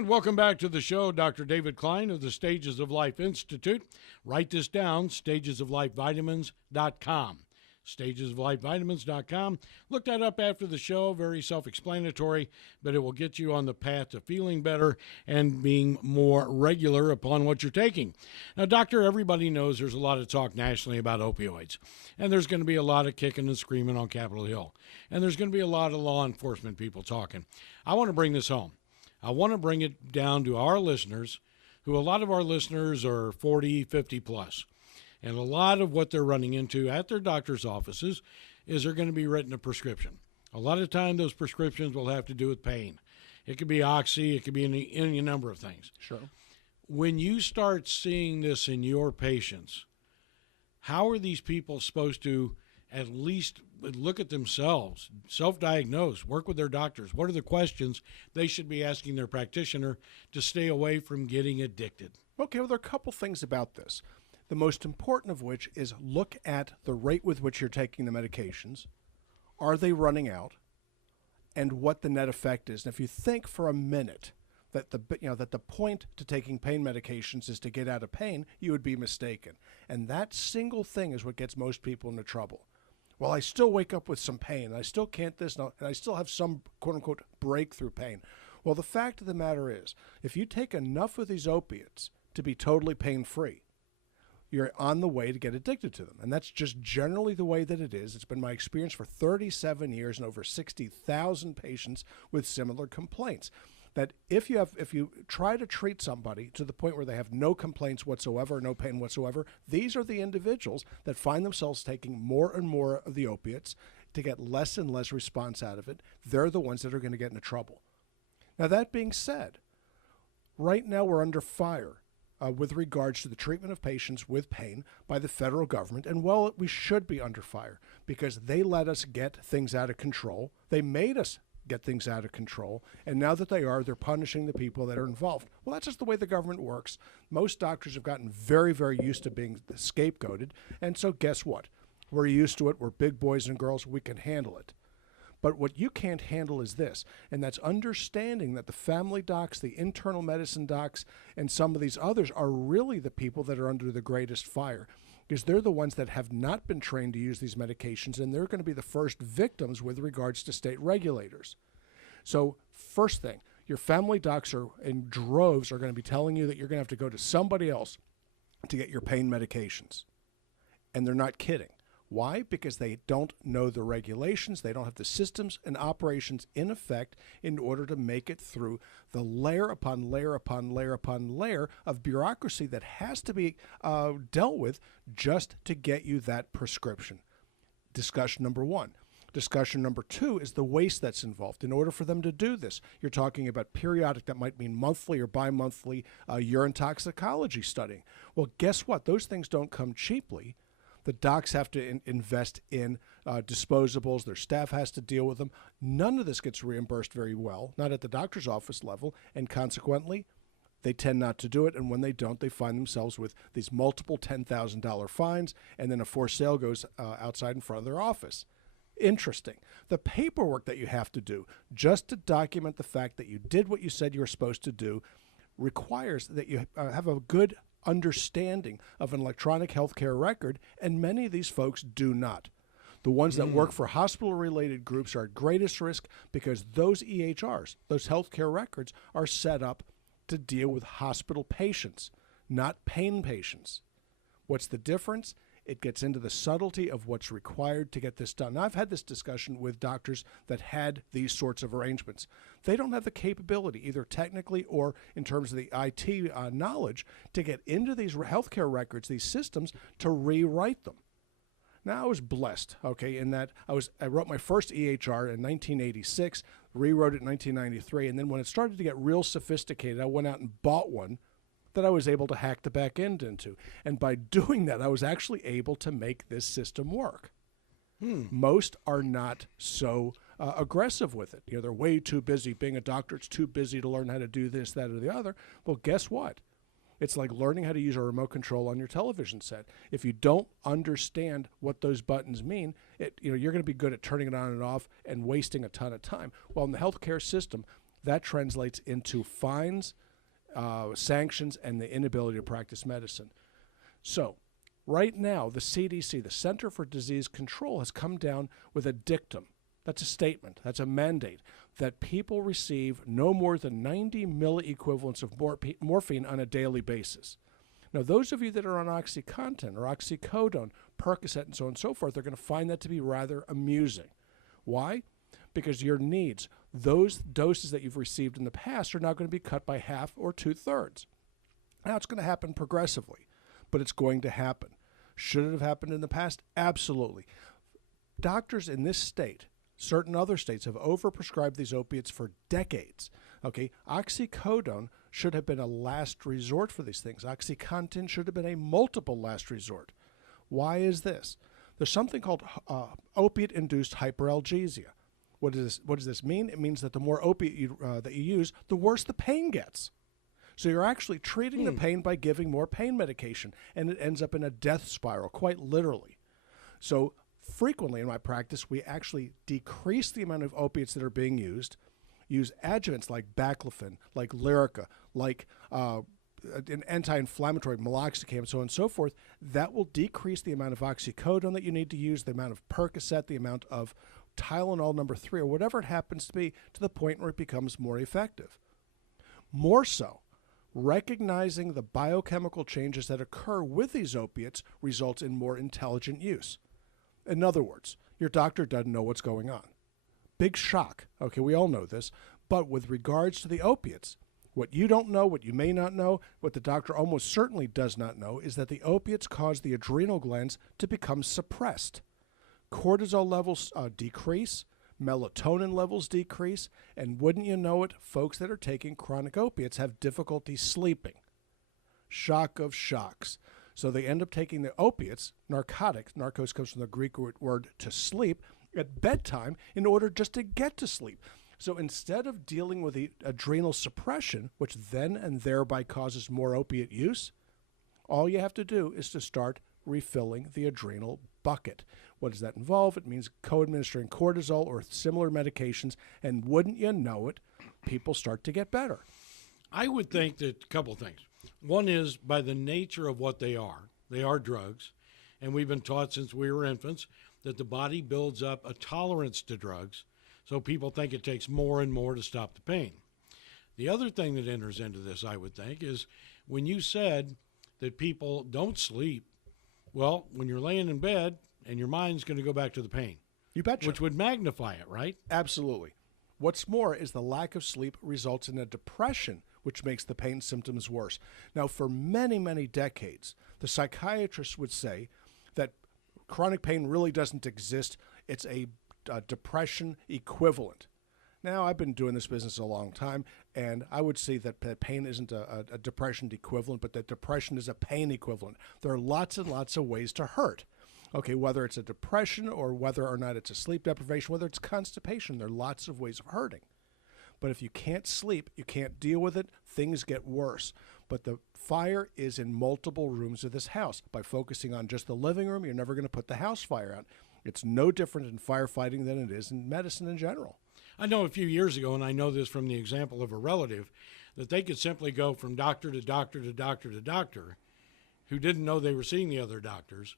And welcome back to the show. Dr. David Klein of the Stages of Life Institute. Write this down, stagesoflifevitamins.com. Stagesoflifevitamins.com. Look that up after the show. Very self-explanatory, but it will get you on the path to feeling better and being more regular upon what you're taking. Now, doctor, everybody knows there's a lot of talk nationally about opioids, and there's going to be a lot of kicking and screaming on Capitol Hill, and there's going to be a lot of law enforcement people talking. I want to bring this home. I want to bring it down to our listeners, who a lot of our listeners are 40, 50 plus. And a lot of what they're running into at their doctor's offices is they're going to be written a prescription. A lot of time those prescriptions will have to do with pain. It could be oxy, it could be any number of things. Sure. When you start seeing this in your patients, how are these people supposed to at least look at themselves, self-diagnose, work with their doctors? What are the questions they should be asking their practitioner to stay away from getting addicted? Okay, well, there are a couple things about this. The most important of which is look at the rate with which you're taking the medications. Are they running out? And what the net effect is. And if you think for a minute that the point to taking pain medications is to get out of pain, you would be mistaken. And that single thing is what gets most people into trouble. Well, I still wake up with some pain, and I still can't this, and I still have some quote-unquote breakthrough pain. Well, the fact of the matter is, if you take enough of these opiates to be totally pain-free, you're on the way to get addicted to them. And that's just generally the way that it is. It's been my experience for 37 years and over 60,000 patients with similar complaints. That if you try to treat somebody to the point where they have no complaints whatsoever, no pain whatsoever, these are the individuals that find themselves taking more and more of the opiates to get less and less response out of it. They're the ones that are going to get into trouble. Now, that being said, right now we're under fire with regards to the treatment of patients with pain by the federal government. And, well, we should be under fire because they let us get things out of control. They made us get things out of control. And now that they are, they're punishing the people that are involved. Well, that's just the way the government works. Most doctors have gotten very, very used to being scapegoated. And so guess what? We're used to it. We're big boys and girls. We can handle it. But what you can't handle is this, and that's understanding that the family docs, the internal medicine docs, and some of these others are really the people that are under the greatest fire, because they're the ones that have not been trained to use these medications, and they're going to be the first victims with regards to state regulators. So first thing, your family docs are in droves are going to be telling you that you're going to have to go to somebody else to get your pain medications. And they're not kidding. Why? Because they don't know the regulations. They don't have the systems and operations in effect in order to make it through the layer upon layer upon layer upon layer of bureaucracy that has to be dealt with just to get you that prescription. Discussion number one. Discussion number two is the waste that's involved. In order for them to do this, you're talking about periodic, that might mean monthly or bi-monthly urine toxicology studying. Well, guess what? Those things don't come cheaply. The docs have to invest in disposables. Their staff has to deal with them. None of this gets reimbursed very well, not at the doctor's office level, and consequently, they tend not to do it, and when they don't, they find themselves with these multiple $10,000 fines, and then a for sale goes outside in front of their office. Interesting. The paperwork that you have to do just to document the fact that you did what you said you were supposed to do requires that you have a good understanding of an electronic healthcare record, and many of these folks do not. The ones that work for hospital-related groups are at greatest risk because those EHRs, those healthcare records, are set up to deal with hospital patients, not pain patients. What's the difference? It gets into the subtlety of what's required to get this done. Now, I've had this discussion with doctors that had these sorts of arrangements. They don't have the capability, either technically or in terms of the IT knowledge, to get into these healthcare records, these systems, to rewrite them. Now, I was blessed, okay, in that I wrote my first EHR in 1986, rewrote it in 1993, and then when it started to get real sophisticated, I went out and bought one that I was able to hack the back end into. And by doing that, I was actually able to make this system work. Most are not so aggressive with it. They're way too busy. Being a doctor, it's too busy to learn how to do this, that, or the other. Well, guess what? It's like learning how to use a remote control on your television set. If you don't understand what those buttons mean, you're going to be good at turning it on and off and wasting a ton of time. Well, in the healthcare system, that translates into fines, sanctions, and the inability to practice medicine. So right now, the CDC, the Center for Disease Control, has come down with a dictum. That's a statement. That's a mandate that people receive no more than 90 milliequivalents of morphine on a daily basis. Now, those of you that are on OxyContin or oxycodone, Percocet, and so on and so forth, are going to find that to be rather amusing. Why? Because your needs, those doses that you've received in the past, are now going to be cut by half or 2/3. Now, it's going to happen progressively, but it's going to happen. Should it have happened in the past? Absolutely. Doctors in this state, certain other states, have overprescribed these opiates for decades. Okay, oxycodone should have been a last resort for these things. OxyContin should have been a multiple last resort. Why is this? There's something called opiate-induced hyperalgesia. What does this mean? It means that the more opiate that you use, the worse the pain gets. So you're actually treating the pain by giving more pain medication, and it ends up in a death spiral, quite literally. So frequently in my practice, we actually decrease the amount of opiates that are being used, use adjuvants like baclofen, like Lyrica, like an anti-inflammatory, meloxicam, so on and so forth. That will decrease the amount of oxycodone that you need to use, the amount of Percocet, the amount of Tylenol number 3, or whatever it happens to be, to the point where it becomes more effective. More so, recognizing the biochemical changes that occur with these opiates results in more intelligent use. In other words, your doctor doesn't know what's going on. Big shock. Okay, we all know this. But with regards to the opiates, what you don't know, what you may not know, what the doctor almost certainly does not know, is that the opiates cause the adrenal glands to become suppressed. Cortisol levels decrease, melatonin levels decrease, and wouldn't you know it, folks that are taking chronic opiates have difficulty sleeping. Shock of shocks. So they end up taking the opiates, narcotics, narcos comes from the Greek word to sleep, at bedtime in order just to get to sleep. So instead of dealing with the adrenal suppression, which then and thereby causes more opiate use, all you have to do is to start refilling the adrenal bucket. What does that involve? It means co-administering cortisol or similar medications, and wouldn't you know it, people start to get better. I would think that a couple of things. One is, by the nature of what they are drugs, and we've been taught since we were infants that the body builds up a tolerance to drugs, so people think it takes more and more to stop the pain. The other thing that enters into this, I would think, is when you said that people don't sleep, well, when you're laying in bed and your mind's going to go back to the pain. You betcha. Which would magnify it, right? Absolutely. What's more is the lack of sleep results in a depression, which makes the pain symptoms worse. Now, for many, many decades, the psychiatrists would say that chronic pain really doesn't exist. It's a depression equivalent. Now, I've been doing this business a long time, and I would say that pain isn't a depression equivalent, but that depression is a pain equivalent. There are lots and lots of ways to hurt. Okay, whether it's a depression or whether or not it's a sleep deprivation, whether it's constipation, there are lots of ways of hurting. But if you can't sleep, you can't deal with it, things get worse. But the fire is in multiple rooms of this house. By focusing on just the living room, you're never going to put the house fire out. It's no different in firefighting than it is in medicine in general. I know a few years ago, and I know this from the example of a relative, that they could simply go from doctor to doctor to doctor to doctor who didn't know they were seeing the other doctors,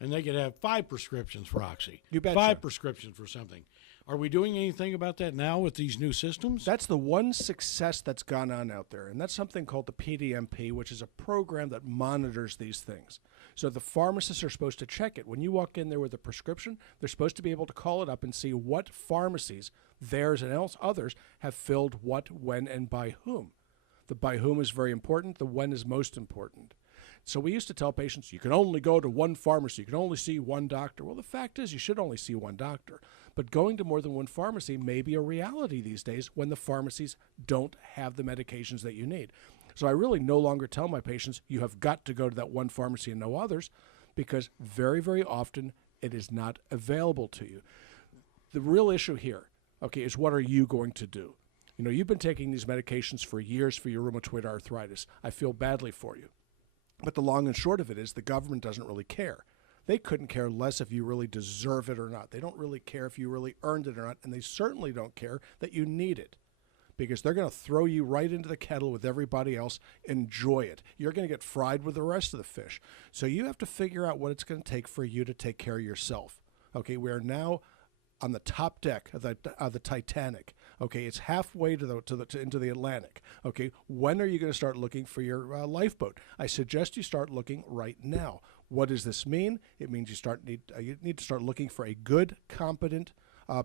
and they could have 5 prescriptions for Oxy. You betcha. 5 prescriptions for something. Are we doing anything about that now with these new systems? That's the one success that's gone on out there, and that's something called the PDMP, which is a program that monitors these things. So the pharmacists are supposed to check it. When you walk in there with a prescription, they're supposed to be able to call it up and see what pharmacies, theirs and others, have filled what, when, and by whom. The by whom is very important. The when is most important. So we used to tell patients, you can only go to one pharmacy. You can only see one doctor. Well, the fact is you should only see one doctor. But going to more than one pharmacy may be a reality these days when the pharmacies don't have the medications that you need. So I really no longer tell my patients, you have got to go to that one pharmacy and no others, because very, very often it is not available to you. The real issue here, okay, is what are you going to do? You know, you've been taking these medications for years for your rheumatoid arthritis. I feel badly for you. But the long and short of it is the government doesn't really care. They couldn't care less if you really deserve it or not. They don't really care if you really earned it or not, and they certainly don't care that you need it. because they're going to throw you right into the kettle with everybody else. Enjoy it. You're going to get fried with the rest of the fish. So you have to figure out what it's going to take for you to take care of yourself. Okay, we are now on the top deck of the Titanic. Okay, it's halfway into the Atlantic. Okay, when are you going to start looking for your lifeboat? I suggest you start looking right now. What does this mean? It means you need to start looking for a good, competent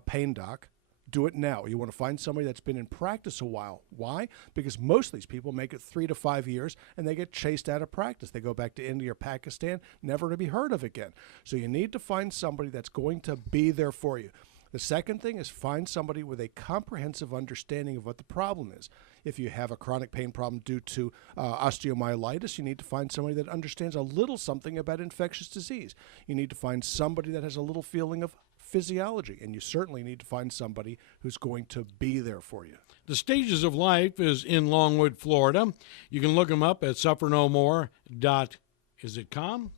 pain doc. Do it now. You want to find somebody that's been in practice a while. Why? Because most of these people make it 3 to 5 years and they get chased out of practice. They go back to India or Pakistan, never to be heard of again. So you need to find somebody that's going to be there for you. The second thing is find somebody with a comprehensive understanding of what the problem is. If you have a chronic pain problem due to osteomyelitis, you need to find somebody that understands a little something about infectious disease. You need to find somebody that has a little feeling of physiology, and you certainly need to find somebody who's going to be there for you. The Stages of Life is in Longwood, Florida. You can look them up at suffernomore.com.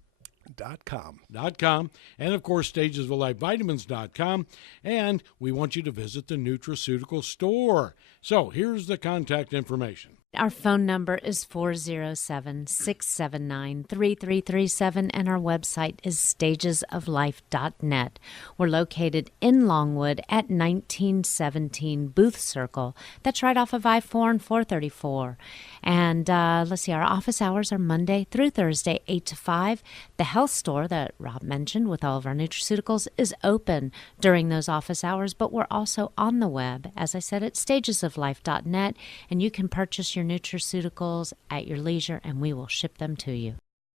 .com. And of course stagesoflifevitamins.com, and we want you to visit the nutraceutical store. So here's the contact information. Our phone number is 407-679-3337, and our website is stagesoflife.net. We're located in Longwood at 1917 Booth Circle. That's right off of I-4 and 434. And let's see, our office hours are Monday through Thursday, 8 to 5. The health store that Rob mentioned with all of our nutraceuticals is open during those office hours, but we're also on the web, as I said, at stagesoflife.net, and you can purchase your nutraceuticals at your leisure, and we will ship them to you.